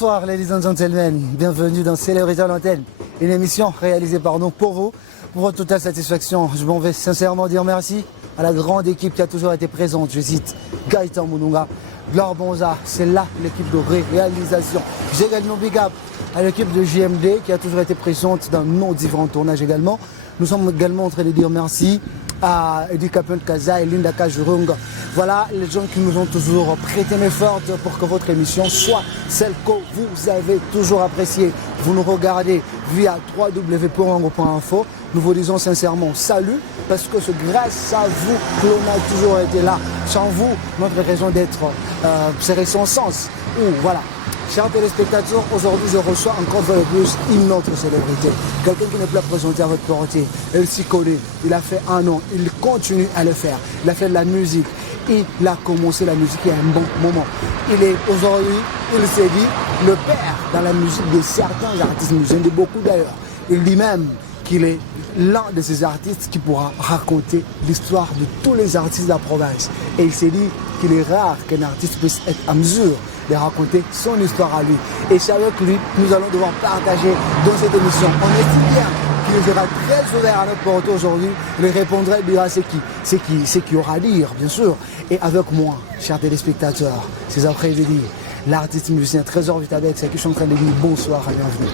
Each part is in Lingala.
Bonsoir, ladies and gentlemen. Bienvenue dans Célébrité à l'antenne, une émission réalisée par nous pour vous. Pour votre totale satisfaction, je m'en vais sincèrement dire merci à la grande équipe qui a toujours été présente. Je cite Gaëtan Moununga, Gloire Bonza, c'est là l'équipe de réalisation. J'ai également big up à l'équipe de JMD qui a toujours été présente dans nos différents tournages également. Nous sommes également en train de dire merci à Eddie Capon Kaza et Linda Kajurung. Voilà les gens qui nous ont toujours prêté main forte pour que votre émission soit celle que vous avez toujours appréciée. Vous nous regardez via www.wango.info. Nous vous disons sincèrement salut parce que c'est grâce à vous que l'on a toujours été là. Sans vous, notre raison d'être serait sans sens. Voilà. Chers téléspectateurs, aujourd'hui je reçois encore de plus une autre célébrité. Quelqu'un qui n'est plus présenté à votre portée. Elle s'y connaît. Il a fait un an. Il continue à le faire. Il a fait de la musique. Il a commencé la musique il y a un bon moment. Il est aujourd'hui, il s'est dit, le père dans la musique de certains artistes musiciens, de beaucoup d'ailleurs. Il dit même qu'il est l'un de ces artistes qui pourra raconter l'histoire de tous les artistes de la province. Et il s'est dit qu'il est rare qu'un artiste puisse être à mesure de raconter son histoire à lui. Et c'est avec lui que nous allons devoir partager dans cette émission. On estime bien qu'il sera très ouvert à notre porte aujourd'hui. Il répondrait bien à ce qu'il aura à dire, bien sûr. Et avec moi, chers téléspectateurs, ces après-midi, l'artiste musicien Trésor Vitabex, c'est qui je suis en train de dire bonsoir et bienvenue.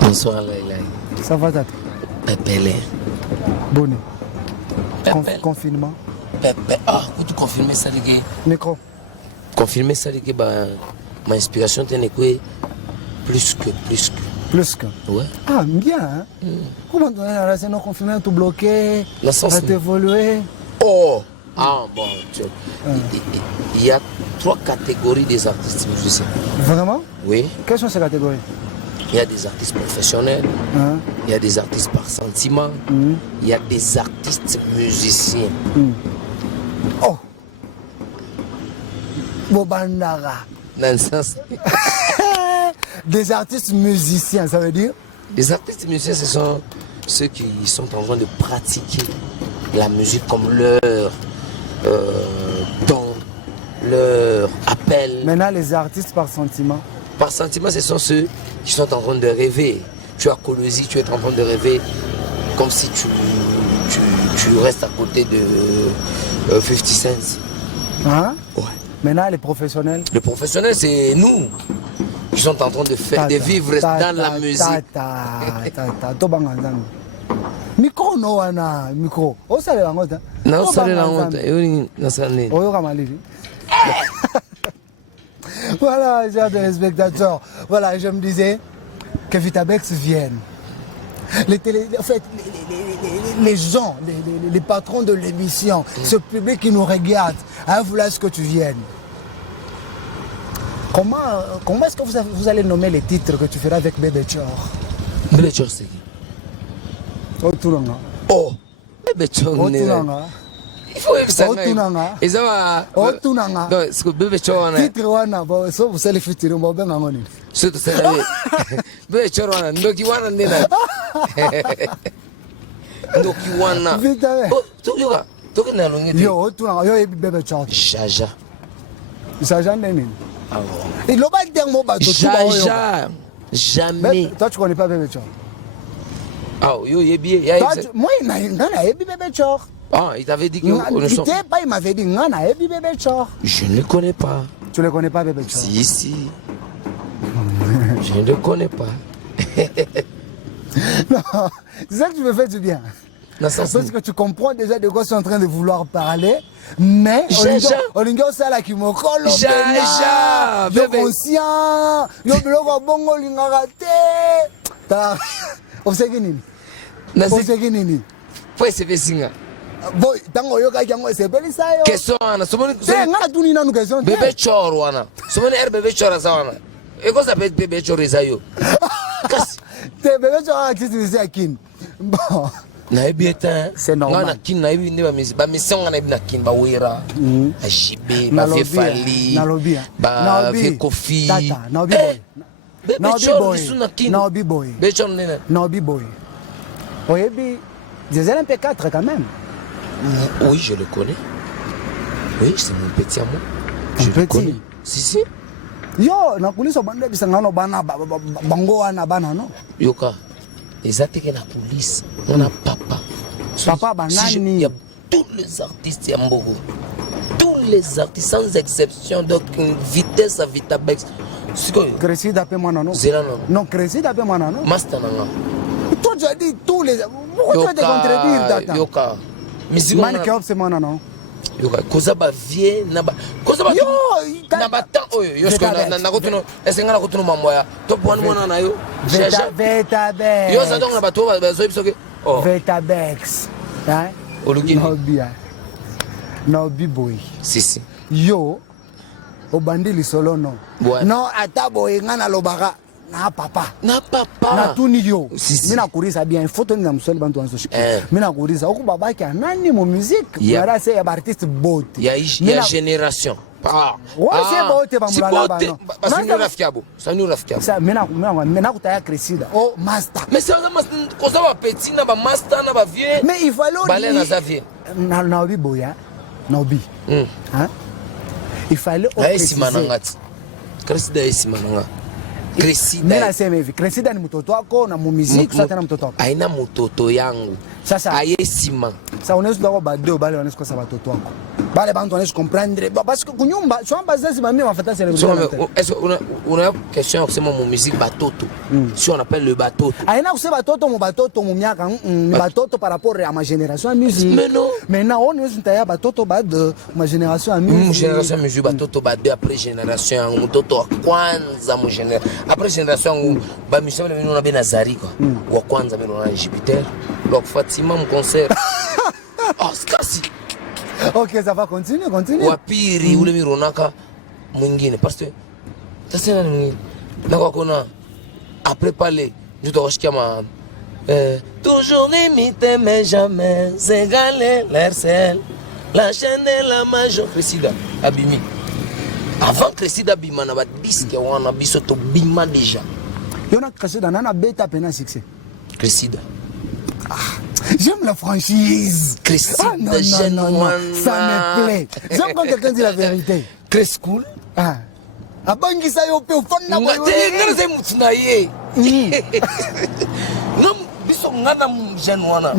Bonsoir, Laila. Ça va, Tata? Pépélé. Bonne. Confinement. Pépé. Ah, tu confirmes ça, les gars? Micro. Confirmer ça, les gars, ma inspiration, t'es plus que. Plus que. Ouais. Ah, bien, hein? Comment tu as laissé nos confinements tout bloqué? La sauce. Ça évolué? Oh! Ah, bon, il y a 3 catégories des artistes musiciens. Vraiment? Oui. Quelles sont ces catégories? Il y a des artistes professionnels, il y a des artistes par sentiment, il y a des artistes musiciens. Oh! Bobandara. Dans le sens. Des artistes musiciens, ça veut dire? Les artistes musiciens, ce sont ceux qui sont en train de pratiquer la musique comme leur don, leur appel. Maintenant, les artistes par sentiment. Par sentiment, ce sont ceux qui sont en train de rêver. Tu es à Colosie, tu es en train de rêver comme si tu restes à côté de 50 Cent. Hein? Ouais. Maintenant, les professionnels. Les professionnels, c'est nous qui sommes en train de faire, de vivre dans la musique. Micro no wana micro. O sale la ngota. Non, ça la honte. Oyo kamali. Voilà, chers téléspectateurs. Voilà, je me disais que Vitabex vienne. En fait, les gens, les patrons de l'émission, ce public qui nous regarde, hein, voilà ce que tu viennes. Comment est-ce que vous allez nommer les titres que tu feras avec Bébé Chor? Bébé Chor, c'est qui? Otunanga. Oh, Bébé Chor, Otunanga. il faut que ça Otunanga. Et ça va. Otunanga. Non, c'est que Bébé Chor, titre wana, so vous allez faire tirer mon ben ngoni. C'est tout ça. Bébé Chor, wana, ndoki wana nena. Ndoki wana. Vitabex. Oh, tu yoga. Tu que nalongi. Yo, Otunanga, yo Bébé Chor. Jaja. Jaja neni. Ah ouais. Il a dit mot bateau. Jaja. Jamais. Toi, tu connais pas Bébé Chor? Ah, yo, yebi. Moi, il m'a dit Bébé Chor. Ah, il t'avait dit que il m'avait dit Bébé Chor. Je ne le connais pas. Tu le connais pas, Bébé Chor? Si. Je ne le connais pas. Non, c'est ça que tu me fais du bien. Non, parce que tu comprends déjà de quoi je suis en train de vouloir parler. Mais Olingo Sala qui me colle. Jaja, bébé. Conscient. Yo biloko bongo lingaraté. Obsegini. Obsegini. Foi se vesinga. Boy, tango yo ka jango se belisa yo. Question ana, somoni. Ngana tuni nanu question. Bébé Chor wana. Somoni bébé Chor sa wana. Et quoi ça peut être Bébé Chor yo? Kas. Te Bébé Chor artiste musicien kin. Bon. C'est normal. Na kin na ibi ndeba misi ba mission na ibi na kin ba wera. Ajibe ba fe fali. Ba fe kofi. Tata, na obi boy. Bébé Chor bisu na kin. Na obi boy. Bébé Chor nena. Na obi boy. Oyebi Diesel MP4 quand même. Oui, je le connais. Oui, c'est mon petit à moi. Je le connais. Si. Yo, nakulisa bande bisangano bana bango wana bana no. Yoka. Ezateke na police, on a papa. Papa banani. Il y a tous les artistes Yambogo. Tous les artistes sans exception, donc une vitesse à Vitabex. Crécy d'après moi non. Non, Crécy d'après moi non. Master nanga. Toi tu as dit tous les. Pourquoi tu as contredire data? Yoka. Man Keop c'est moi non. Yoka. Kozaba vie naba. Kozaba. Yo. Naba tan oyo. Yo sko na kotuno. Esenga na kotuno mamboya. Top one mona na yo. Vitabex. Yo ça donc na bato ba zo bisoke. Oh. Vitabex. Hein? No boy. Si. Yo. Obandi lisolo no. Ouais. Non atabo ngana lobaka. Na papa. Na tuni yo. Si. Mina kurisa bien photo ni na musoli bantu wanzo shiki. Mina kurisa oku babaki nani mo musique. Yara c'est ya artiste bote. Ya génération. Ouais c'est bote ba mulala ba no. Ça nous rafiabo. Ça mina kutaya Crescida. Oh master. Mais c'est un master koza ba petit na ba master na ba vieux. Mais il fallait balé na Xavier. Na obi boya. Na obi. Hein? Il fallait préciser. Crescida esimananga. Crescida. Mela sema hivi. Crescida ni mtoto wako na mu musique sasa tena mtoto wako. Haina mtoto yangu. Sasa ayesima. Sasa unaweza ndako bado bale wanaweza kwa sababu watoto wako. Bale bantu wanaweza comprendre parce que kunyumba shamba zazi mami mafata célébrer. Est-ce on a question kusema mu musique batoto. Si on appelle le batoto. Haina kusema batoto mu miaka ni batoto par rapport à ma génération à musique. Mais non. Maintenant on est ntaya batoto bad ma génération à musique. Génération musique batoto bad après génération mtoto wa kwanza mu génération. Après génération ba misema mimi na Benazari quoi. Wa kwanza mimi na Jupiter. Donc Fatima mon concert. Oh skasi. Ok, ça va continuer. Wapiri ule mironaka mwingine parce que sasa na kwa kona après parler je dois acheter ma toujours imiter mais jamais égaler l'RCL la chaîne de la major Crescida abimi avant Crescida bima na ba disque wana biso to bima déjà yona Crescida nana beta pena succès Crescida. J'aime la franchise. Crescida, non, ça me plaît. J'aime quand quelqu'un dit la vérité. Crescool. Abangisa yo pe ufonna kwa yo. Ngeze mutuna ye. Ngam biso ngana mjanwana.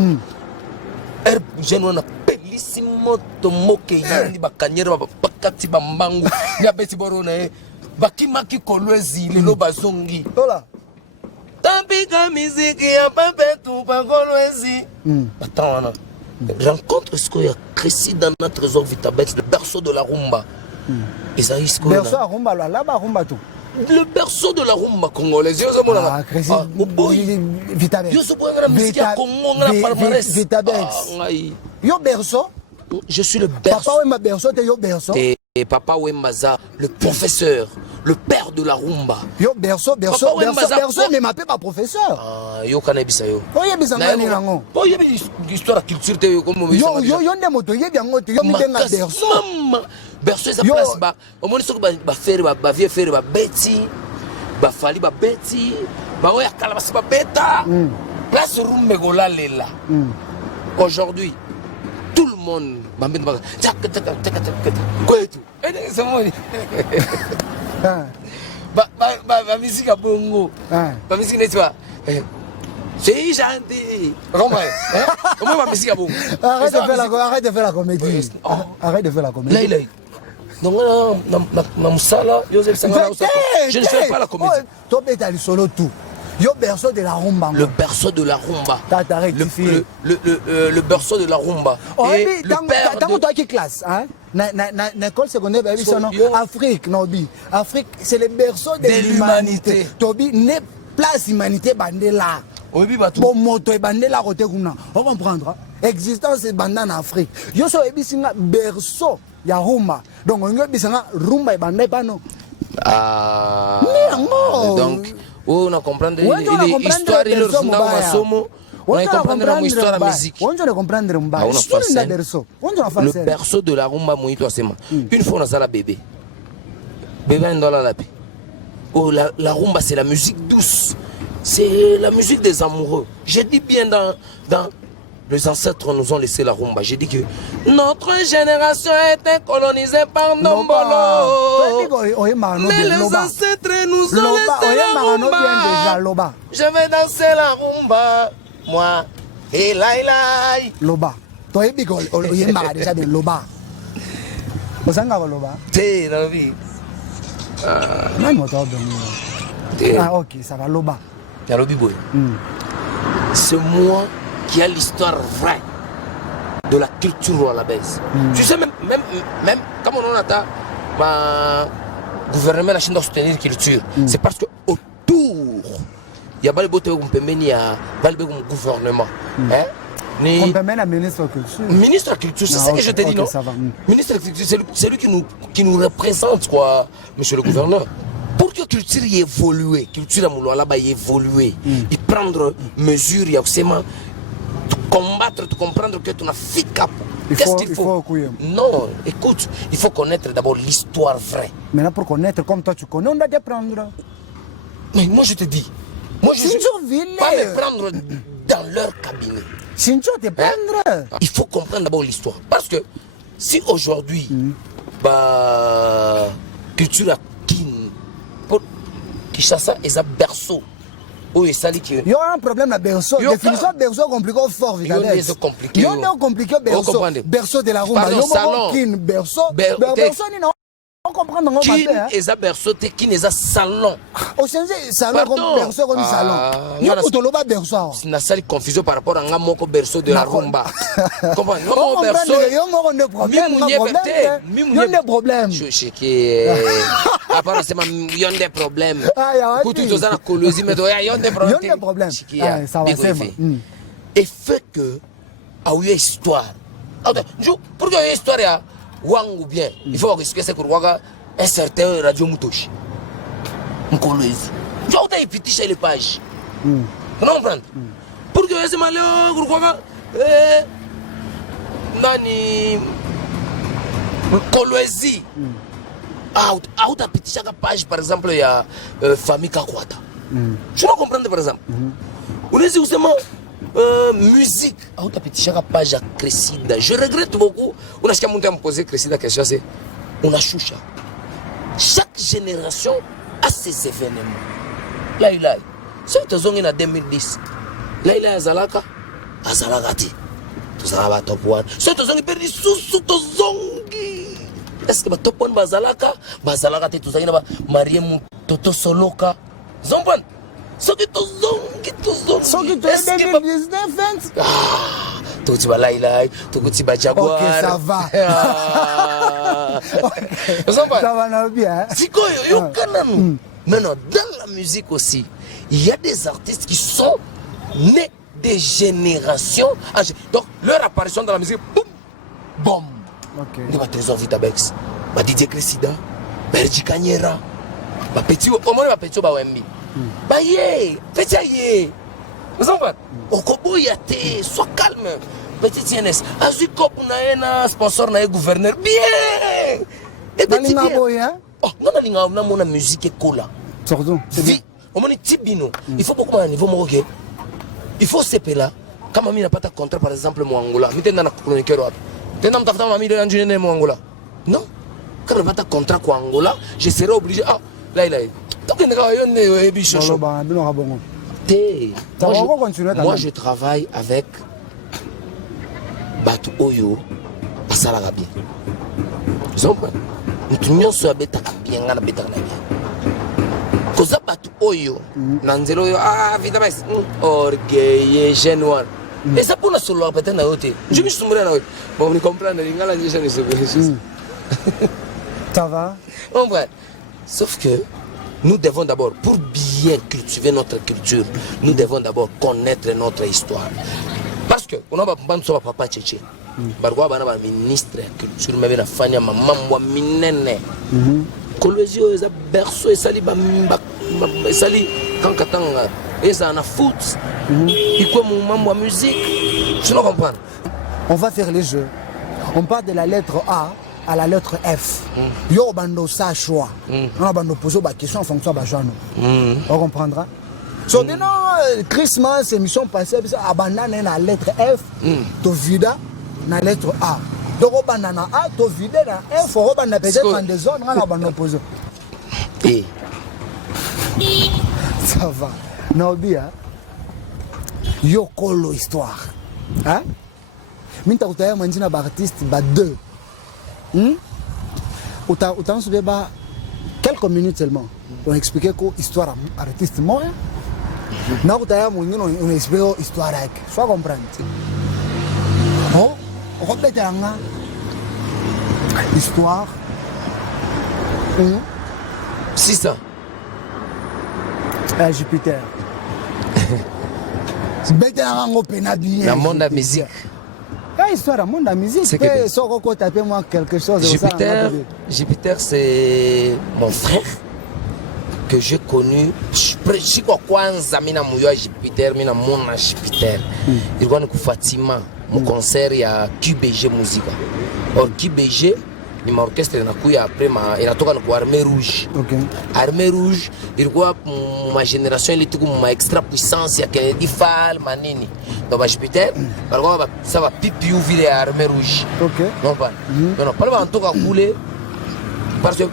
Mjanwana pelissimo to moke yindi bakanyera bakati bambangu. Ya beti borona e. Bakimaki kolwezi lelo bazongi. Hola. Tampika musique ya papetu pangolwezi. Attends, rencontre ce qu'il y a Crescida dans notre trésor Vitabex, le berceau de la rumba. Berceau à rumba, là-bas rumba tout. Le berceau de la rumba congolaise. Crescida. Vitabex. Yo sopo ngana musique ya Congo ngana palmarès. Vitabex. Yo berceau. Je suis le berceau. Papa Wemba berceau, t'es yo berceau. Et Papa Wembaza, le professeur, le père de la rumba. Yo berceau, mais ma pas professeur. Yo kanebisa yo. Oh yebisa ngani nango. Oh yebi histoire culture te yo comme yo nde moto yebi yango te yo mitenga berceau. Maman, berceau ça place ba. Au moins ce que ba faire ba vieux faire ba beti, ba fali ba beti, ba oya kala ba beta. Place rumbe gola lela. Aujourd'hui tout le monde va mettre quoi et tout. C'est moi. Ba musique à bongo. Ba musique n'est pas. C'est gentil. Comment ma musique à bongo. Arrête de faire la comédie. Arrête de faire la comédie. Là. Donc na musala Joseph Sangala. Je ne fais pas la comédie. Toi beta solo tout. Yo berceau de la rumba. Le berceau de la rumba. Le berceau de la rumba. Et le père de... toi qui classe, hein? Na école secondaire, Afrique, Nobi. Afrique, c'est le berceau de l'humanité. Tobi, n'est place humanité bandela. Bon moto et bandela côté kuna. On comprendra. Existence est bandana en Afrique. Yo so ebi singa berceau ya rumba. Donc on ebi singa rumba et bandé pano. Donc on a comprendre l'histoire et le masomo. On a comprendre la histoire de la musique. On doit comprendre le berceau de la rumba moito asema. Une fois on a la bébé. Bébé dans la lapi. Oh la rumba c'est la musique douce. C'est la musique des amoureux. Je dis bien les ancêtres nous ont laissé la rumba. J'ai dit que notre génération a été colonisée par Ndombolo. Mais les ancêtres nous ont laissé la rumba. Je vais danser la rumba, moi et Laïlaï. Loba. Toi, il y a déjà de Loba. Vous savez quoi, Loba? T'es dans la vie. Ah, ok, ça va, Loba. Il y a le biboy. C'est moi qui a l'histoire vraie de la culture rwandais. Tu sais, même comme on a ma gouvernement la Chine doit soutenir la culture, c'est parce que autour, il y a pas le gouvernement. On peut même la ministre de la culture. Ministre de la culture, c'est ça que je te dis, non? Ministre de la culture, c'est lui qui nous représente, quoi, monsieur le gouverneur. Pour que la culture y évolue, la culture là-bas y évolue, y prendre mesure, y aussi combattre, de comprendre que tu n'as fait cap. Qu'est-ce qu'il faut? Non, écoute, il faut connaître d'abord l'histoire vraie. Maintenant, pour connaître comme toi tu connais, on doit te prendre. Mais moi je te dis, moi je ne pas les prendre dans leur cabinet. Te prendre. Il faut comprendre d'abord l'histoire. Parce que si aujourd'hui, bah, culture à Kin, pour Kinshasa est un berceau. Il y a un problème à berceau. Définition berceau compliqué fort. Il y a un compliqué berceau. Berceau de la rumba. Il y a un berceau. Berceau, non. On comprend dans Kin est un berceau, Kin est un salon. Au sens salon comme berceau comme salon. Il y a un berceau. C'est une salle confusion par rapport à un mot berceau de la rumba. Comment? Non, berceau. Il y a un problème. Il y a un problème. Je sais que. Apparemment, il y a des problèmes. Pour tout aux anacolosie, mais il y a des problèmes. Il y a des problèmes. Ça va, c'est vrai. Et fait que. Ah oui, histoire. Pour qu'il y ait une histoire, Wang ou bien, il faut que c'est pour Waga un certain radio Moutoshi. On connaît. Il faut que tu aies les pages. Vous comprenez? Pour que c'est malheureux, pour Waga, Nani Kolwezi. Ah, tu as petit chaque page, par exemple, il y a famille Kakwata. Je peux comprendre, par exemple. On est justement. Musique. Ah, tu as petit chaque page à Cressida. Je regrette beaucoup. On a monté à me poser Cressida question, c'est on a choucha. Chaque génération a ses événements. Là, il a. C'est tu as en 2010. Là, il a Azalaka. Azalakati. Tu as top one. C'est tu as perdu sous Tozongi. Est-ce que tu top one Bazalaka? Bazalakati, tu as Mariam Toto Soloka. Zomban. Ce que tu as ce que tu as 2019, ah, tu vas là, tu vas Jaguar. Ok, ça va. Ça va bien. Maintenant, dans la musique aussi, il y a des artistes qui sont nés des générations. Donc, leur apparition dans la musique, boum, boum. Il y a Trésor Vitabex, Didier Cressida, Berji Kanyera, Petit, au moins, Petit Bawembi. Baye, petit vous en faites. Au Kobo Yate, sois calme. Petit TNS. Azukop na sponsor na gouverneur. Bien. Et petit bien. Oh, non, on a musique et cola. Surtout. On a Tibino. Il faut beaucoup à un niveau moqué. Il faut CP là. Quand mamie n'a pas ta contrat, par exemple, mon Angola. Mais t'es dans la chroniqueur. T'es dans ta mamie de l'ingénieur mon Angola. Non. Quand elle n'a pas ta contrat pour Angola, je serai obligé. Ah, là, il a. Moi je travaille avec Batu Oyo Basalaga bien. Ils ont nous sommes bien. Koza Batu Oyo Nanzelo ah Vitabes orgueil génois. Et ça pour la solo peut-être na côté. Je me suis tombé là. Bon vous comprenez l'ingala ni je ne sais pas. Ça va? En vrai. Sauf que nous devons d'abord, pour bien cultiver notre culture, nous devons d'abord connaître notre histoire. Parce que, on a un papa tchétché. Barwa bana ministre de la culture, mais la famille maman minene. Kolwezi eza berceau et sali sali quand katanga et ça na foot. Il quoi mon maman musique. Tu ne comprends? On va faire les jeux. On part de la lettre A à la lettre F. Yo bando sa choix. On a bando poser des questions en fonction de choix. On comprendra. So que non, Christmas, émission passée, abandonné la lettre F, to vida la lettre A. Donc, abandonné A, to vida la F, on va peut-être dans des zones, on va abandonner. Ça va. Non, bien. Yo kolo histoire. Hein? Minta utaya manjina ba artiste ba deux. Autant se débat quelques minutes seulement pour expliquer que histoire artiste moi. Na utaya munino on explique histoire avec. Faut comprendre. Oh, on répète nga histoire. C'est ça. Jupiter. C'est bête à bien. Le monde de la musique. Histoire du monde de la musique. C'est que moi quelque chose. Jupiter, c'est mon frère que j'ai connu. Je suis quoi Zamina Mouya Jupiter, Mina Mona Jupiter. Il y a Fatima, mon concert, il y a QBG Musique. Or QBG, il m'a orchestre après il a toqué avec Armée Rouge. Armée Rouge, il y a ma génération, il est ma extra puissance, il y a Kennedy Fall, Manini. Donc Jupiter, ça va pipi ouvrir Armée Rouge. Non pas. Non, pas en tout cas couler parce que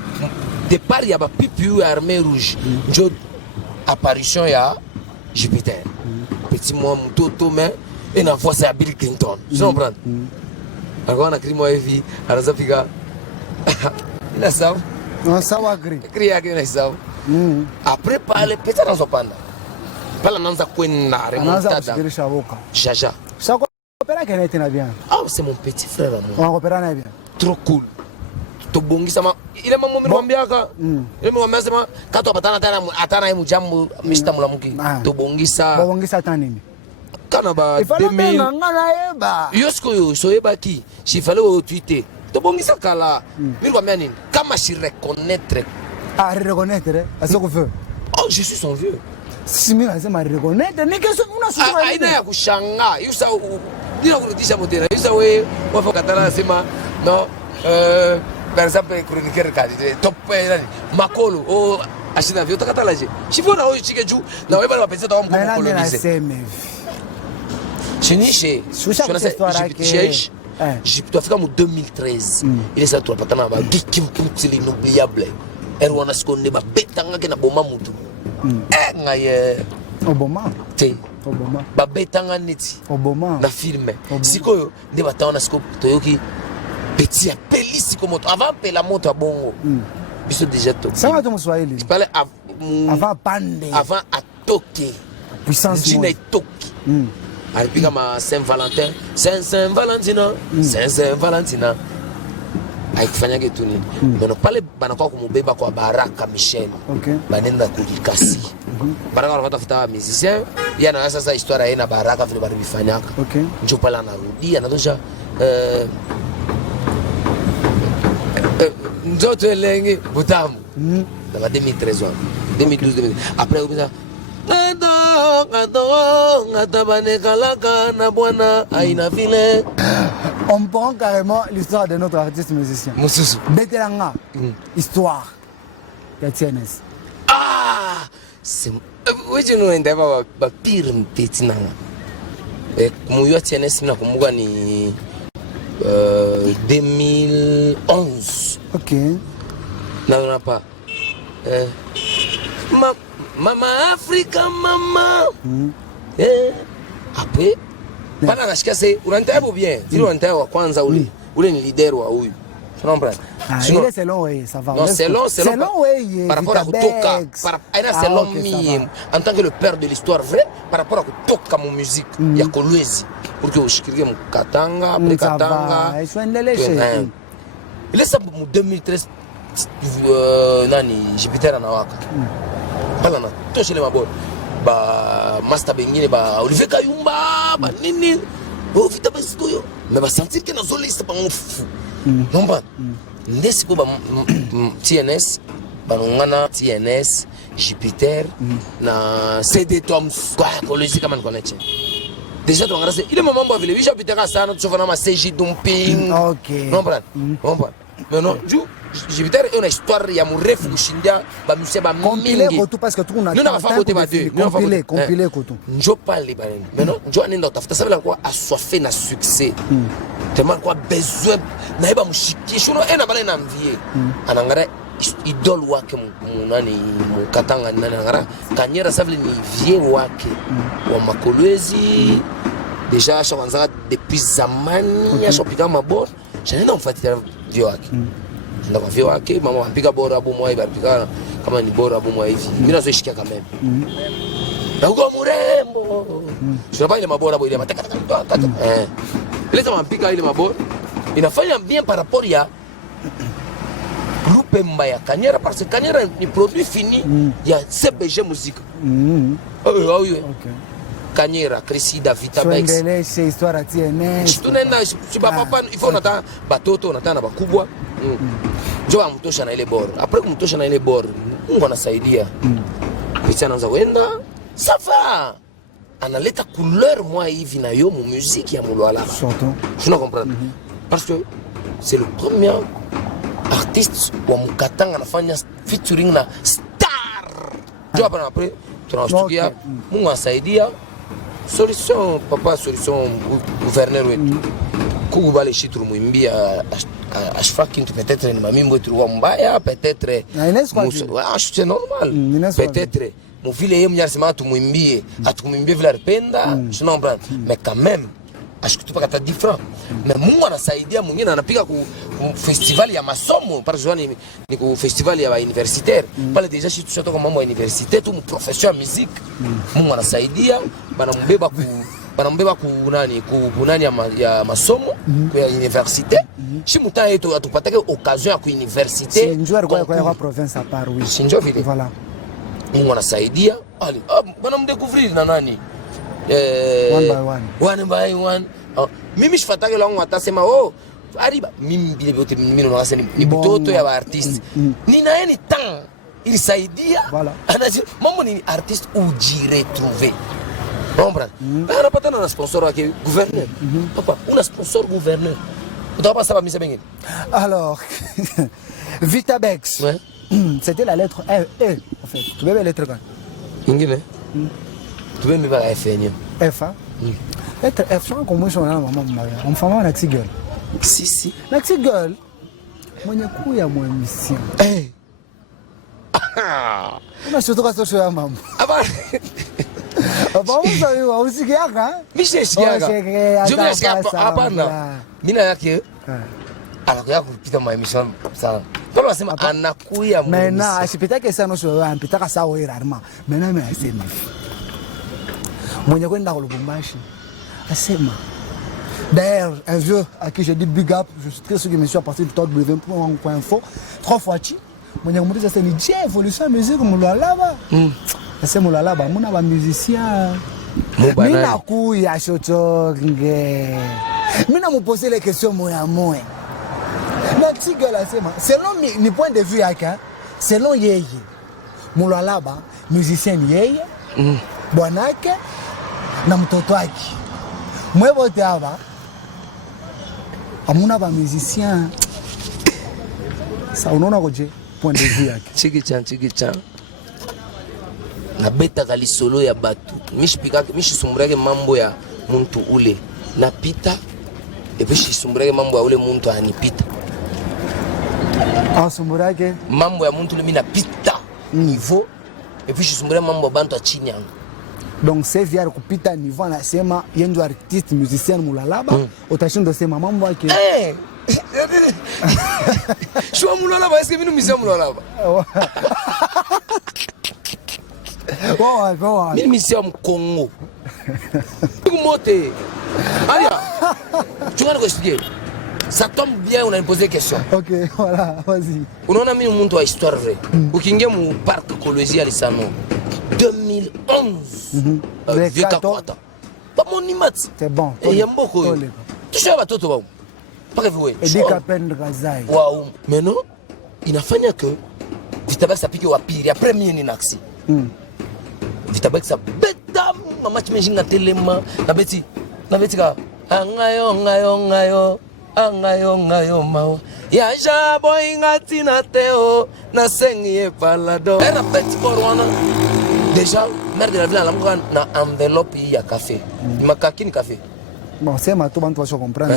départ il y a pipi Armée Rouge. Une apparition il y a Jupiter. Petit moi Toto mais et une fois c'est à Bill Clinton. Tu comprends? Alors on a crié moi vie, alors ça fica. Il ça. Non ça va crier. Crier que ça. Après parler peut-être dans son panda. Parle dans sa kwenda remontada. Jaja. Ça coopéra que n'était pas bien. Ah c'est mon petit frère à moi. On coopéra bien. Trop cool. To bongi sama ile mama mwambiaka. Ile mwambia sema kato atana mu jambo Mr. Mulamuki. To bongisa. Bongisa tanini. Kana ba 2000. Yosko yo soyeba ki. Si fallait au Twitter. To bongisa kala. Mimi kwa nini? Kama si reconnaître. Ah reconnaître à ce qu'on veut. Oh je suis son vieux. Si mimi nasema reconnaître ni kesho una sura. Aina ya kushanga. Yusa ndio kurudisha motera. Yusa wewe wafa katala nasema no par exemple chroniqueur kadi top makolo o ashina vyo takatalaje. Shifona hoyo chike juu na wewe bali wapenzi tawamu kolonize. Chinishe. J'étais en 2013. Il est ça tout patana ba Gikim Putili inoubliable. Erwana skonde ba betanga ke na boma mutu. Ngaye Obama. Te. Obama. Ba betanga neti. Obama. Na filme. Sikoyo nde bataona scope toyoki petit appeli sikomo avant pela moto bongo. Biso déjà to. Ça va ton Swahili. Je parlais avant Pande. Avant à toquer. Puissance. Dina toki. Alipika ma Saint-Valentin, Saint-Valentina, Saint-Valentina. Aikufanya kitu nini? Ndio pale banakuwa kumubeba kwa Baraka Michel. Banenda kujikasi. Baraka wanatafuta musicien, yana sasa historia ina Baraka vile baribifanyaka. Ndio pale anarudia anatosha nzoto elenge butamu. Dans 2013 2012 après on prend carrément l'histoire de notre artiste musicien. Betelanga, histoire de TNS. Ah, c'est oui je nous endava ba pire petit nanga. Kumuyo TNS na kumbuka ni 2011. Non pas. Mama Africa mama. Après pana nashika se unanitaibu bien. Zile unanitaibu wa kwanza ule ni leader wa huyu. Unaona? Sinon c'est long ouais, ça va. Non, c'est long ouais. Par rapport à Kutoka, c'est long en tant que le père de l'histoire vrai par rapport à Kutoka mon musique ya Kolwezi pour que ushikirike mkatanga, après Katanga. Il est ça pour 2013 nani Jupiter anawaka. Bala na toshe le mabolo ba master bengine ba Olivier Kayumba ba nini o vita ba sikoyo mais ba sentir que na zoliste ba mfu non ba ndesi ko ba TNS ba ngana TNS Jupiter na CD Toms quoi collège kama connaître déjà tu il est moment ba vile Jupiter sana tu fana ma CJ dumping non ba Mais non, je vais dire une histoire, il y a mon rêve kushindia ba musée ba compilé tout parce que tout on a compilé tout. Je parle les baleines. Maintenant, je n'ai pas fait ça quoi assoiffé na succès. Tellement quoi besoin na ba mushiki shuno ena baleine envier. Anangara idole wake munani mukatanga nangara kanyera savile ni vie wake wa makolwezi déjà shawanza depuis zamani ya shopika mabor. Je n'ai pas fait vie wake. Ndio kwa vyo wake mama mpika bora bomu wai baripika kama ni bora bomu wai hivi mimi nazo ishikia kama na uko mrembo tunapaa ile mabora ile mataka ile kama mpika ile mabora inafanya bien par rapport ya groupe mbaya Kanyera parce que Kanyera ni produit fini ya CBG musique okay. Kanyera Crescida Vitabex tuendeleshe histoire TNS tunaenda si papa ifo nata batoto natana bakubwa njoo amtosha na ile bora après kumtosha na ile bora Mungu anasaidia picha anaanza kwenda safa analeta couleur moi hivi na yo mu musique ya mulwala tu n'as comprendre parce que c'est le premier artiste wa mukatanga anafanya featuring na star njoo hapa après tunashtukia Mungu anasaidia solution papa solution gouverneur wetu kukubali shituru muimbia ashfaki peut-être ni mamimbo tulikuwa mbaya peut-être c'est normal peut-être mon vile yeye mnyari sema tumuimbie atumwimbie vile alipenda je comprends mais quand même ashikutupa kata different mais Mungu anasaidia mwingine anapiga ku festival ya masomo par exemple ni ku festival ya universitaire pale déjà si tu toka mambo ya université tu professeur musique Mungu anasaidia banambeba ku nani ya masomo kwa université si muta yetu atupatake occasion ya ku université kwa province à part oui sinjo vile voilà Mungu anasaidia ali banamdécouvrir na nani one by one mimi shifatake langu atasema ariba mimi bile bote mimi no nasema ni mtoto ya artiste nina yeni temps ilisaidia anaje mambo ni artiste uji retrouver comprendre anapata na sponsor wake gouverneur papa una sponsor gouverneur utapa saba mimi sebengine alors Vitabex c'était la lettre E en fait tu veux la lettre quoi ingine tu veux me voir F F lettre F on commence on maman on femme na tigel si na tigel mwenye kuya mwa mission una shoto kwa shoto ya mama Aba usawa usikiaka mishesikiaka jumesikia hapana mina yake anakuya kupita ma emission sana kama nasema anakuya maintenant asipitake sana sio ampitaka sawa irarma maintenant mais asema mwenye kwenda kwa Lubumbashi asema d'ailleurs un vieux à qui j'ai dit big up je suis très sûr que monsieur à partir de top.info 3 fois chi mwenye kumuliza sasa ni je evolution musique mulala ase mulala ba muna ba musicien mina kuya shotonge mina me poser les questions moya moya na tigala sema selon ni point de vue yake selon yeye mulala ba musicien yeye bwanake na mtoto wake mwevote hapa amuna ba musicien sa unaona koje point de vue yake chikicha na beta kali solo ya batu mishi sumbrake mambo ya muntu ule napita epishi sumbrake mambo ya ule muntu anipita sumbrake mambo ya muntu ule mimi napita niveau epishi sumbrake mambo ya bantu chini yangu donc c'est via kupita niveau anasema yenjo artiste musicien mulalaba utashindo sema mambo yake shwa mulalaba est-ce que mimi musicien mulalaba mimi musicien mu Congo kumote alia tu vas expliquer ça tombe bien on a posé des questions OK voilà vas-y unaona mimi muntu wa histoire vrai ukiingia mu parc Colosie alisano 2011 vieux Kakwata pas mon image c'est bon et yamboko tu sais batoto bao pas vrai Edika Pen Razai waouh mais non inafanya que Vitabex apike wa pili après mimi ni naxi Vitabex beta mama chimejinga telema na beti ka angayo mawa Ya jabo ingati na teo na sengi palado. Elle a petit borwana. Déjà, mère de la ville a une enveloppe à café. Il m'a kakine café. Bon, c'est ma tout, tu vas comprendre.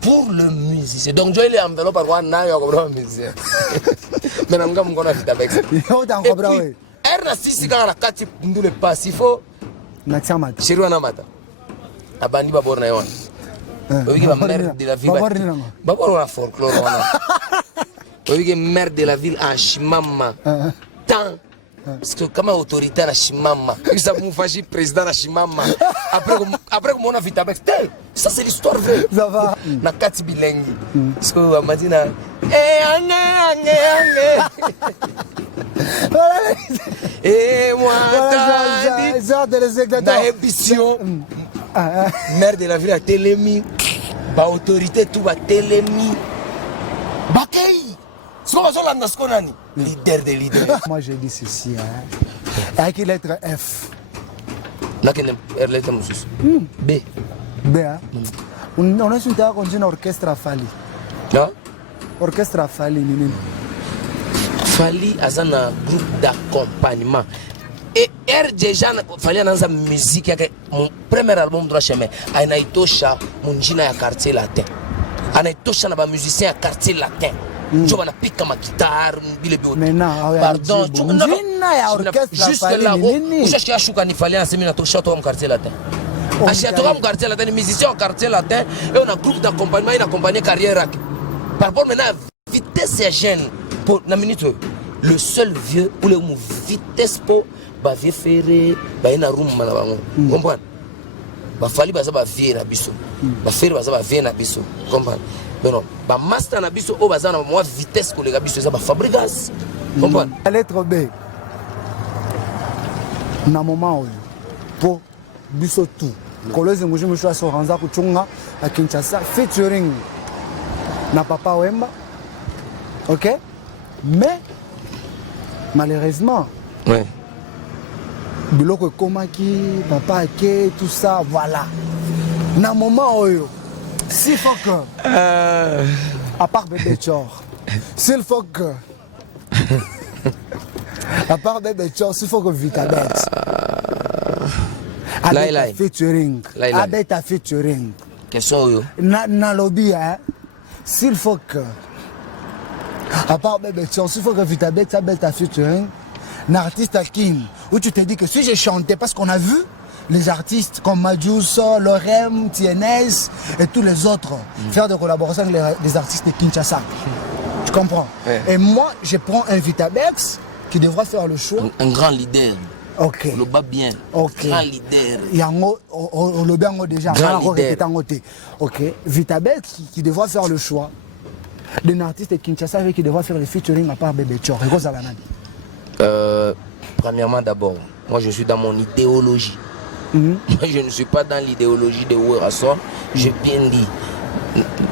Pour le musicien. Donc, je l'ai enveloppe par moi, je le musicien. Mais je ne sais pas si avec ça. Elle n'a si quand la carte nous le passe, il faut. Chérie, on a mata. Abandi babor na yon. Oui, que mère de la ville. Babor on a folklore. Oui, que mère de la ville à Chimama. Tant. Parce que comme autoritaire à Chimama, ça me fait président à Chimama. Après que mon a vite avec ça c'est l'histoire vraie. Ça va. Na kati bilingue. Parce que m'a dit na ange. Et moi ça de les exactement. Na ambition. Mère de la ville a télémi. Ba autorité tout ba télémi. Bakay. Leader des leaders. Moi j'ai dit ceci. Avec une lettre F. Lettre B. B. On a sur un orchestre à Fali. Orchestre à Fali. Fali a un groupe d'accompagnement. Et déjà, Fali a une musique. Mon premier album de la chemin. Anaitosha, mon jina quartier latin. Anaitosha, un musicien à quartier latin. Je vais piquer ma guitare, pardon, juste là, où je cherche à Nifali, c'est une autre quartier latin. Un quartier latin, musicien au quartier latin, et on a un groupe d'accompagnement, il accompagne carrière. Par rapport maintenant, vitesse et gêne, pour la minute, le seul vieux ou le mot vitesse pour vieux ferré, une room, vous comprenez? Fali baza ba vieux na biso, ba ferré baza ba vieux na biso, comprendre? Non, ba master na biso o baza na moi vitesse ko lega biso za ba fabrigas. Comprendre? La lettre B. Na moment oyo po biso tout. Kolose nguji mshwa soranza kuchunga à Kinshasa featuring na Papa Wemba. OK? Mais malheureusement, ouais. Biloko komaki, papa ake, tout ça, voilà. Na moment oyo s'il faut que, à part Bébé Chor, s'il faut que, à part Bébé Chor, s'il faut que Vitabex, Abeta featuring, Abeta featuring, question na lobby, hein, s'il faut que, à part Bébé Chor, s'il faut que Vitabex, Abeta featuring, un artiste à King, où tu te dis que si je chantais, parce qu'on a vu les artistes comme Majus, Lorem, TNS et tous les autres faire des collaborations avec les artistes de Kinshasa. Tu comprends? Ouais. Et moi, je prends un Vitabex qui devra faire le choix. Un grand leader. Ok. Le bas bien. Ok. Grand leader. Il y a le bien déjà. Grand leader. Ok. Vitabex qui devra faire le choix d'un artiste de Kinshasa qui devra faire le featuring à part Bébé Chor. Premièrement, d'abord, moi je suis dans mon idéologie. Je ne suis pas dans l'idéologie de Ouerasso. J'ai bien dit.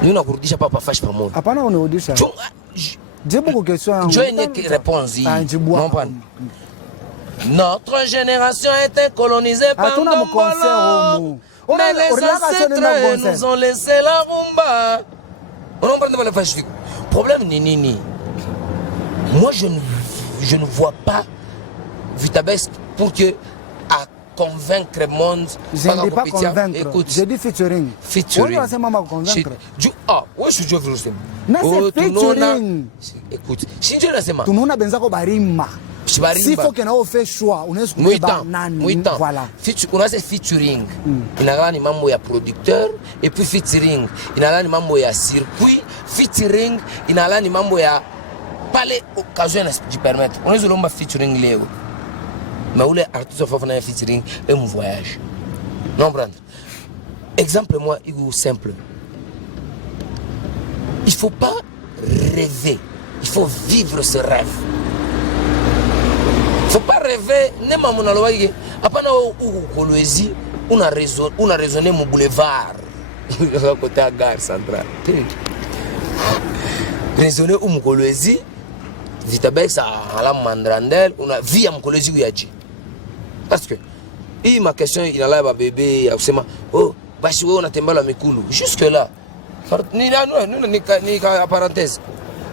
Nous n'avons dit pas fâche par moi. Après, on a dit ça. J'ai beaucoup de questions. Je n'ai que réponse. Notre génération était colonisée par nos colons. Mais les ancêtres nous ont laissé la rumba. On ne prend pas le fâche. Problème, ni. Moi, je ne vois pas Vitabex pour que à convaincre le monde. Je ne dis pas convaincre. Écoute, je dis featuring. Featuring. Oui, c'est maman convaincre. Oui, je suis featuring. Non, c'est featuring. Écoute, si tu l'as tout le monde a besoin de barima. S'il faut qu'on ait fait choix, on est sur le banc. Voilà. On a fait featuring. Il y a un membre de producteur et puis featuring. Il y a un membre de circuit. Featuring. Il y a un membre de pas les occasions de permettre. On est sur le featuring Léo. Mais où les artistes font un featuring et mon voyage. Non, prendre. Exemple, moi, il est simple. Il ne faut pas rêver. Il faut vivre ce rêve. Il ne faut pas rêver. On a raisonné mon boulevard. À côté de la gare centrale. Raisonner où mon Kolwezi. Vitabex à la Mandrandel, on a vu à mon collège où il a dit. Parce que, ma question, il a là, bébé, oh, on a temba la Mekulu. Jusque-là, Ni parenthèse.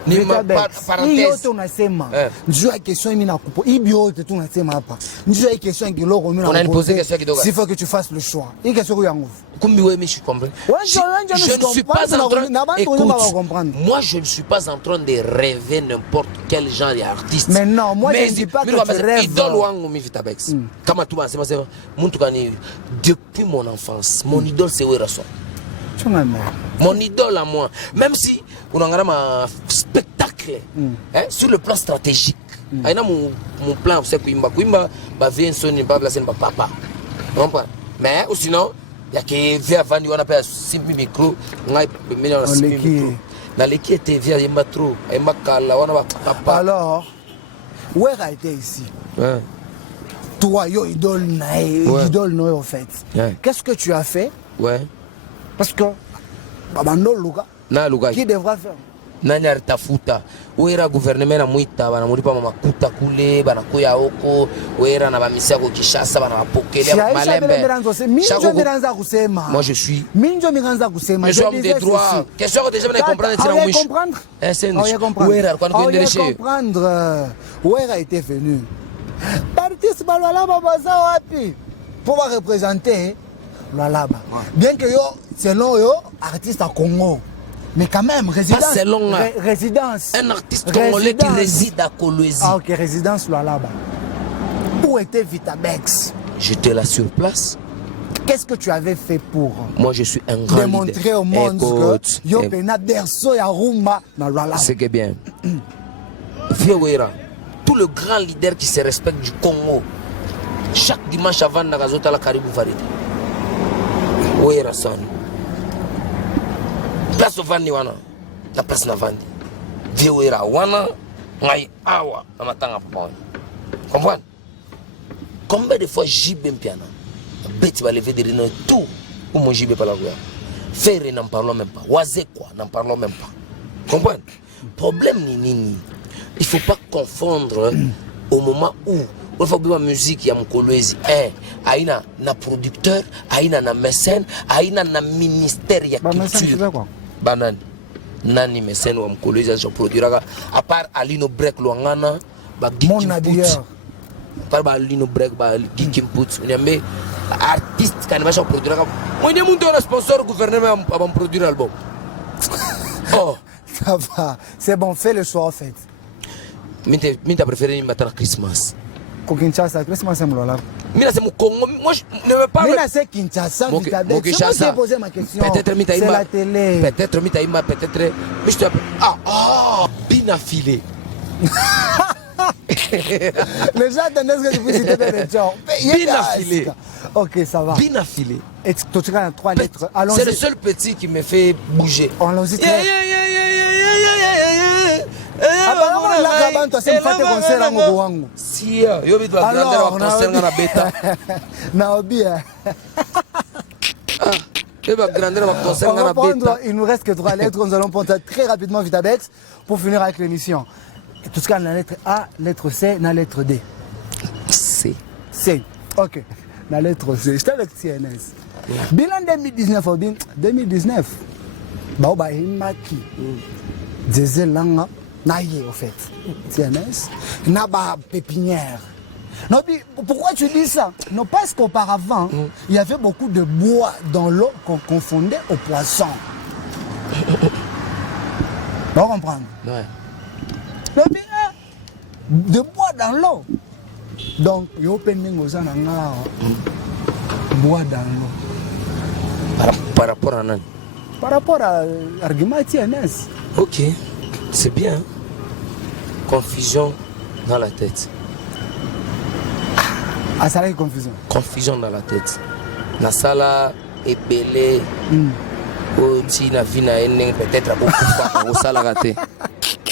Ni ma parenthèse. Yote unasema. Njoo question mimi nakupo. Ibi yote tunasema hapa. Njoo question kiloko mimi nakupo. Unaniposer question kidogo. S'il faut que tu fasses le choix. Hii question kwa yangu. Kumbi wewe mimi je comprends. Je ne suis pas en train écoute, moi je ne suis pas en train de rêver n'importe quel genre d'artiste. Mais non, moi je ne dis pas que tu rêves. Idole wangu mimi Vitabex. Kama tu basema sema muntu kani depuis mon enfance, mon idole c'est Werason. Mon idole à moi, même si on a un spectacle sur le plan stratégique. Mon plan, c'est Kuimba va venir sonner, va placer papa. Mais ou sinon, il y a que via Vandi, on appelle 6 micros, on a millions de 6 micros. Dans l'équipe était via Yemba trop, Yemba Kala, on a papa. Alors, où a été ici? Toi, yo idole, idole, non, en fait. Qu'est-ce que tu as fait? Parce que babando Luga na Luga qui devra faire nani aritafuta wera gouvernement na muita bana mulipa makuta kule bana kuya huko wera na bamisia ko Kishasa bana wapokelea malembe. Moi je suis homme de droit. Question que déjà me comprendre c'est la wish. C'est wera quand on vient de chez comprendre wera était venu artiste balala babaza wapi pour représenter Lualaba. Bien que yo, selon yo, artiste à Congo. Mais quand même, résidence. Pas selon résidence. Un artiste congolais qui réside à Kolwezi. Ah ok, résidence Lualaba. Où était Vitabex? J'étais là sur place. Qu'est-ce que tu avais fait pour moi je suis un grand démontrer leader. Au monde que yo pena berceau ya rumba na Lualaba. C'est que bien. Vieux Wera, tout le grand leader qui se respecte du Congo. Chaque dimanche avant Nagazota la Caribou Varité. Wera son place Vandi wana la place na Vandi vie Wera wana ngai awa na matanga papa comprendre combien de fois JB mpiana beti va lever de rino tout ou mon JB pas la guerre faire n'en parlons même pas waze quoi n'en parlons même pas comprendre problème ni nini il faut pas confondre au moment où il faut que la musique ya Mkolwezi aina na producteur aina na mécène aina na ministère ya culture banani nani mécène wa Mkolwezi a produira à part Alino Break Luangana ba mon habilleur par ba Alino Break ba Gikimput niambe artiste kan va produira moi ne monte un sponsor gouvernement va produire album oh ça va c'est bon fais le choix en fait Minta préféré ni matin Christmas. Kinshasa, Christmas c'est Lualaba. Mina c'est mon Congo. Moi je ne veux pas. Mina c'est Kinshasa. Kinshasa. Poser ma question. Peut-être Mita c'est la télé. Peut-être Mita Ima. Peut-être. Mais je te bien affilé. Les gens attendaient que tu puisses citer les gens. Bien affilé. Ok, ça va. Bien affilé. Et tu as 3 lettres. C'est le seul petit qui me fait bouger. Allons-y. Apparemment, là, Gabanto, c'est un fait concert à Mourouangou. Si, yo bito a grandeur à concert à bêta. Naobi. On va prendre, il nous reste que 3 lettres. Nous allons prendre très rapidement Vitabex pour finir avec l'émission. Tout ce qu'il y a dans la lettre A, lettre C, dans la lettre D. C. C. Ok. Dans la lettre C. J'étais avec CNS. Bilan 2019 ou bien 2019. Baoba Himaki. Diesel Langa. Naïe, au fait. CNS. Naba pépinière. Non, pourquoi tu dis ça? Non, parce qu'auparavant, il y avait beaucoup de bois dans l'eau qu'on confondait au poisson. Vous comprenez? Ouais. De bois dans l'eau. Donc, il y a bois dans l'eau. Par rapport à Nan? Par rapport à l'argument TNS. Ok, c'est bien. Confusion dans la tête. Ah, ça a confusion. Confusion dans la tête. La sala est belée. Si la vie n'a peut-être à beaucoup de au sala raté.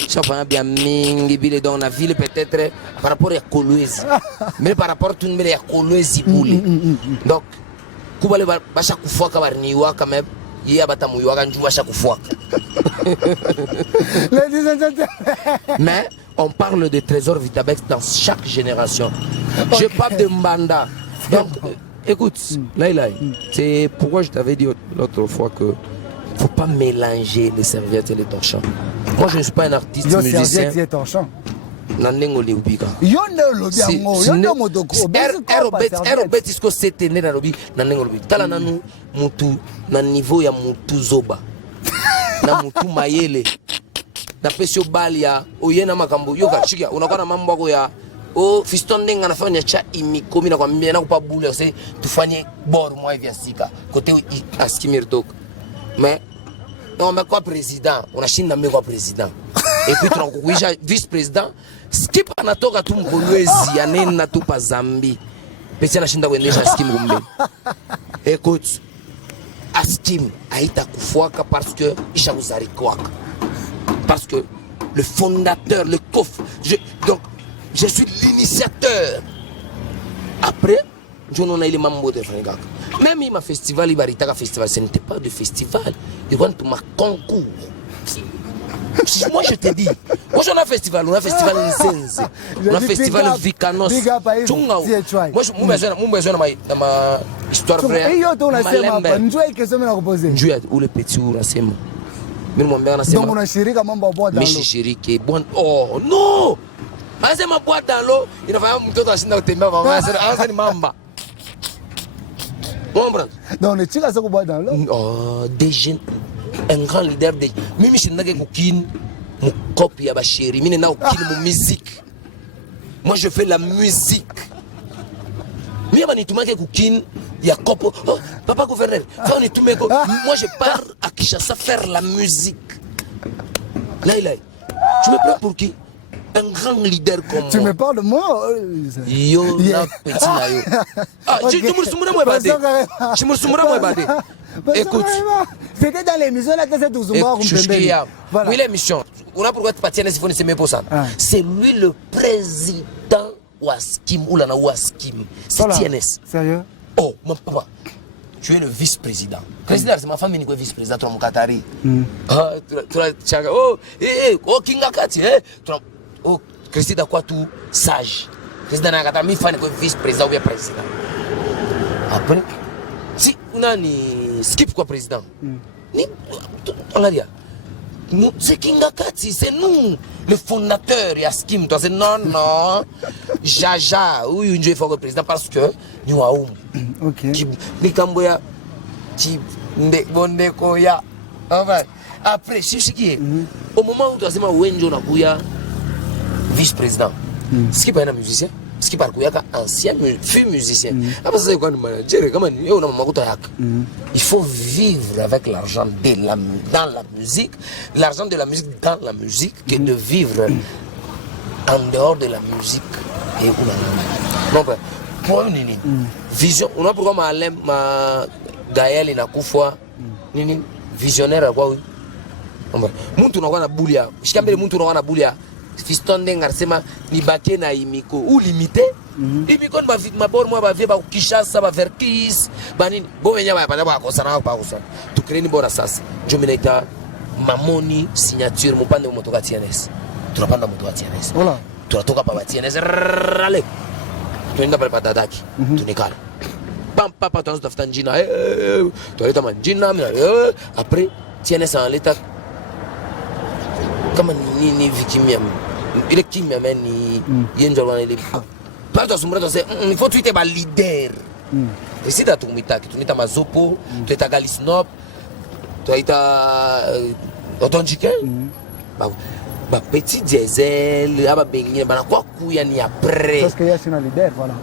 Chaque fois, bien mingi bile dans la ville peut-être par rapport à Kolwezi. Mais par rapport à tout le monde à Kolwezi boule. Donc, kubale ba chaque fois ka barniwa quand même. Il y a bata muywa kanju ba chaque fois. Mais on parle de trésor Vitabex dans chaque génération. Je parle de Mbanda. Donc, écoute, Laïlaï, c'est pourquoi je t'avais dit l'autre fois que faut pas mélanger les serviettes et les torchons. Moi, je ne suis pas un artiste Yo musicien. serviette et torchon. Nandengo Leubika. Yo ne lo bien ngo, yo ne modoko. Aerobet isko sete ne na lobi nandengo lobi. Tala nanu mutu na niveau ya mutu zoba. Na mutu mayele. Na pesio balia oyena makambo yoka chikia unakuwa na mambo yako ya fiston ndenga nafanya cha imiko mina kwambia na kupa bule ose tufanye bor mwa hivi asika kote askimir tok mais on met quoi président on a shinda meko kwa président et puis tunakukuisha vice président skip anatoka tu mkolwezi anena tu pa Zambi pesa anashinda kuendesha skim kumbe écoute askim aita kufuaka parce que isha kuzarikwaka parce que le fondateur le coffre donc je suis l'initiateur. Après, je n'en ai les mambo de Frangak. Même il m'a festival, il m'a festival, ce n'était pas de festival. Il va ma concours. Moi je te dis, moi on a festival Nzenze, on a festival Vikanos. Moi je besoin dans ma histoire vraie. Où le petit ou la sema. Donc on a chéri comme on boit dans l'eau. Mais chéri qui est bon. Oh non! Ase ma boîte dans l'eau, il va falloir mtoto ashinda kutembea kwa asa ni mamba. Comprends? Donc le tika ça boit dans l'eau. Oh, des jeunes, un grand leader de mimi shinda kukin mu copie ya ba chéri, mimi na kukin mu musique. Moi je fais la musique. Mimi ba nitumake kukin ya kopo. Oh, papa gouverneur, fa on nitumeko. Moi je pars à Kinshasa faire la musique. Là, tu me prends pour qui? Un grand leader comme moi. Tu me parles de moi? Yo, na petit na yo. Ah, tu me soumouras moi badé. Tu me soumouras moi badé. Écoute. C'était dans l'émission là que c'est tout soumouras comme bébé. Voilà. Oui, l'émission. On a pourquoi tu partis à Nesifone, c'est même pour ça. C'est lui le président Waskim ou la Waskim. C'est TNS. Sérieux? Oh, mon papa. Tu es le vice-président. Président, c'est ma famille qui est vice-président. Tu es mon Qatari. Ah, tu as. Oh, oh, Kinga Kati, oh, Christy quoi tout sage. Président Nakata, mi fan est vice-président ou bien président. Après, si on a ni skip quoi président. Ni on a dit. Nous, c'est Kinga Kati, c'est nous, le fondateur. Il y a Skim, toi, c'est non. Jaja, oui, une fois le président parce que nous avons. Ok. Ni Kamboya, qui bonde koya. Après, c'est ce qui est. Au moment où tu as dit, Wenjo Nakuya. Vice-président. Ce qui est un musicien, ce qui est un ancien fut musicien. Après ça, c'est quoi le manager? Il faut vivre avec l'argent dans la musique, l'argent de la musique dans la musique, que de vivre en dehors de la musique. Et non, pour une vision, on a pourquoi ma Gaël et Nakoufwa, visionnaire à quoi? Muntu na boulia, shikambele muntu na boulia. Fiston dengarsema ni baké na imiko ou limité imiko ba vite ma bor moi ba vie ba Kinshasa ba verkis bani bo wenya ba ba ko sana ba ko sana tu créer ni bora sasa je me neta mamoni signature mo pande mo toka TNS tu rapanda mo toka TNS voilà tu toka pa TNS rale tu nda pa dadaki tu nikala pam papa tu tafuta njina tu leta manjina après TNS en l'état kama ni vikimia ile kimia meni yenjo wana ile pardon sumura c'est il faut tuite ba leader ici ta tumita tunita mazopo tuita galisnop tuita otonjike ba petit diesel aba bengi bana kwa kuya ni après parce que y a un leader voilà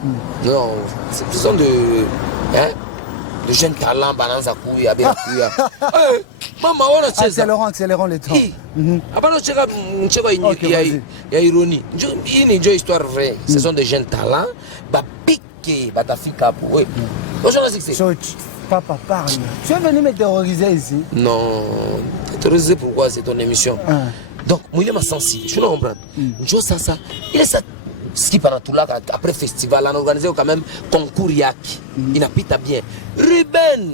non ce sont de jeunes talents balance à kuya bien kuya maman on a accélérons les temps après il y a ironie une histoire vraie ce sont des jeunes talents ba piqué ba tafika pour oui aujourd'hui c'est papa parle tu es venu me terroriser ici non terroriser pourquoi c'est ton émission donc moi il est ma sensible tu ne comprends jo ça il est ça ce qui pendant tout là après festival on a organisé quand même concours yaki il n'a pas bien Ruben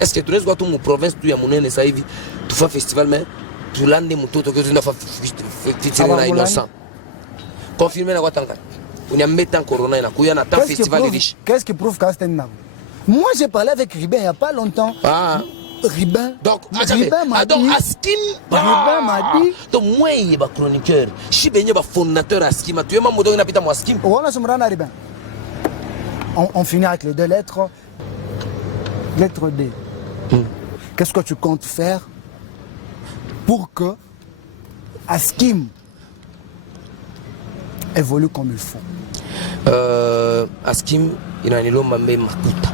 est-ce que tu restes dans mon province tu y a mon nez ça hivi tu fais festival mais tu l'as des motos que tu n'as pas fait innocent confirmé na quoi tanka on y a mis en corona na kuya na tant festival riche qu'est-ce qui prouve qu'Asten n'a moi j'ai parlé avec Ruben il y a pas longtemps Ribin. Donc, Ribin m'a donc dit. Askim. Ribin m'a dit. Donc, moi, il y a un chroniqueur. Je suis un fondateur Askim. Tu es un modèle qui a Askim. On a ce moment Ribin. On finit avec les 2 lettres. Lettre D. Qu'est-ce que tu comptes faire pour que Askim évolue comme il faut? Askim, il y a un Mambe Makuta.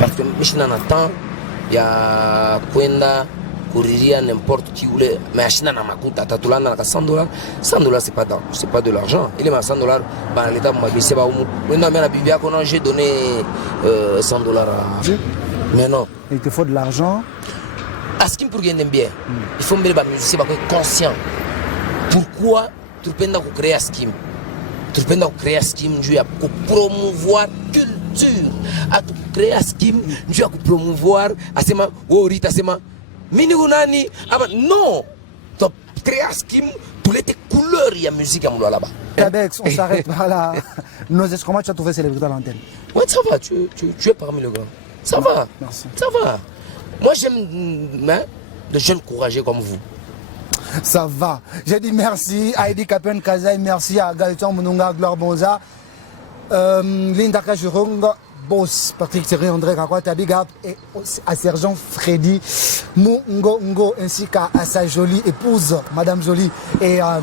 Parce que Michina Nathan, il y a Kwenda, Kouriria, n'importe qui voulait. Mais Achina Namakuta, Tatulana, $100. $100, c'est pas de l'argent. Il est à $100, bah, l'État m'a dit, c'est pas où. Maintenant, la Bibia, j'ai donné $100 à. Mais non. Il te faut de l'argent. Askim pour gagner bien, il faut mettre les musiciens conscient. Pourquoi tu peux créer Askim? Tu peux créer Askim, tu as promouvoir culture. À créer Askim, tu as promouvoir Asema, Rita Asema. Minigunani, non. Tu as créé Askim pour les couleurs, il y a musique à moi là-bas. Cabex, on s'arrête par là. Comment tu as trouvé célébrité à l'antenne? Ouais, ça va, tu es parmi les grands. Ça va. Merci. Ça va. Moi, j'aime de jeunes courageux comme vous. Ça va. J'ai dit merci à Heidi Kapen Kazaï, merci à Gaëtan Moununga, Gloire Bonza, Linda Kajurong, Boss, Patrick Thierry, André Kakwata, Big Up, et à Sergent Freddy Ngo, ainsi qu'à sa jolie épouse, Madame Jolie, et à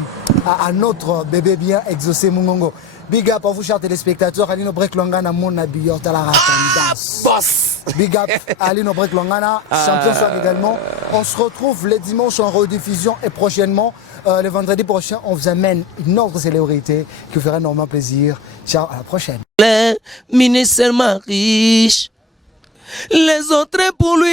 notre bébé bien exaucé Mungongo. Big up à vous, chers téléspectateurs. Alino Brek Longana, mon habilleur, t'as la tendance. Boss! Big up à Alino Brek Longana, champion soir également. On se retrouve les dimanches en rediffusion et prochainement, le vendredi prochain, on vous amène une autre célébrité qui vous fera énormément plaisir. Ciao, à la prochaine. Les ministères riches, les autres pour lui,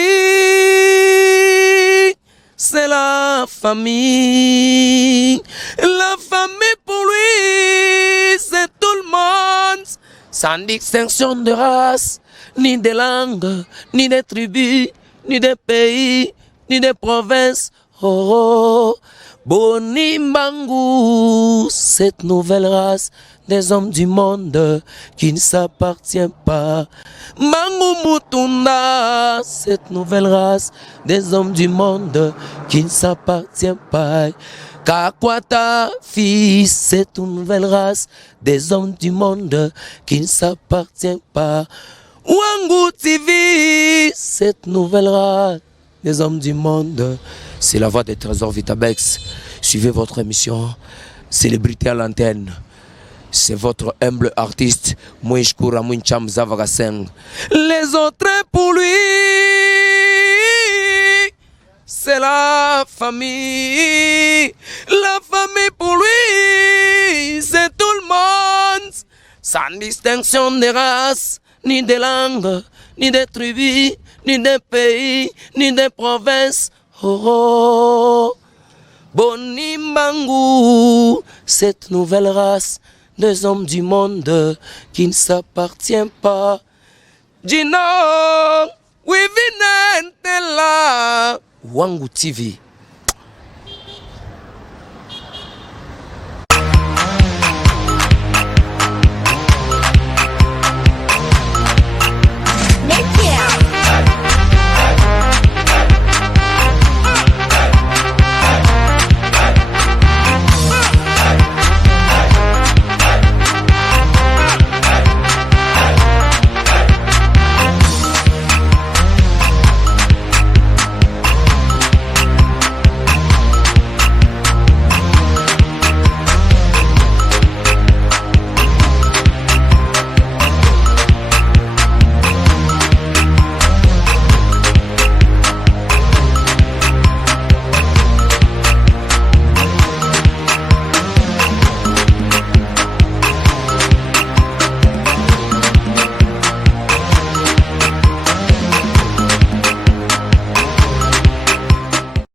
c'est la famille. La famille pour lui, c'est tout le monde, sans distinction de race, ni de langue, ni de tribus, ni de pays, ni de provinces. Oh, Bonimbangu, cette nouvelle race des hommes du monde qui ne s'appartient pas. Mangu Mutunda, cette nouvelle race des hommes du monde qui ne s'appartient pas. Kakwata, fils, cette nouvelle race des hommes du monde qui ne s'appartient pas. Wangu TV, cette nouvelle race des hommes du monde. C'est la voix des trésors Vitabex. Suivez votre émission Célébrité à l'antenne. C'est votre humble artiste Mouishkoura Mouincham Zavagaseng. Les autres pour lui, c'est la famille. La famille pour lui, c'est tout le monde. Sans distinction de race, ni de langue, ni de tribus, ni de pays, ni de provinces. Oh, Bonimbangu, cette nouvelle race des hommes du monde qui ne s'appartient pas. Dino, Wivinentela, Wangu TV.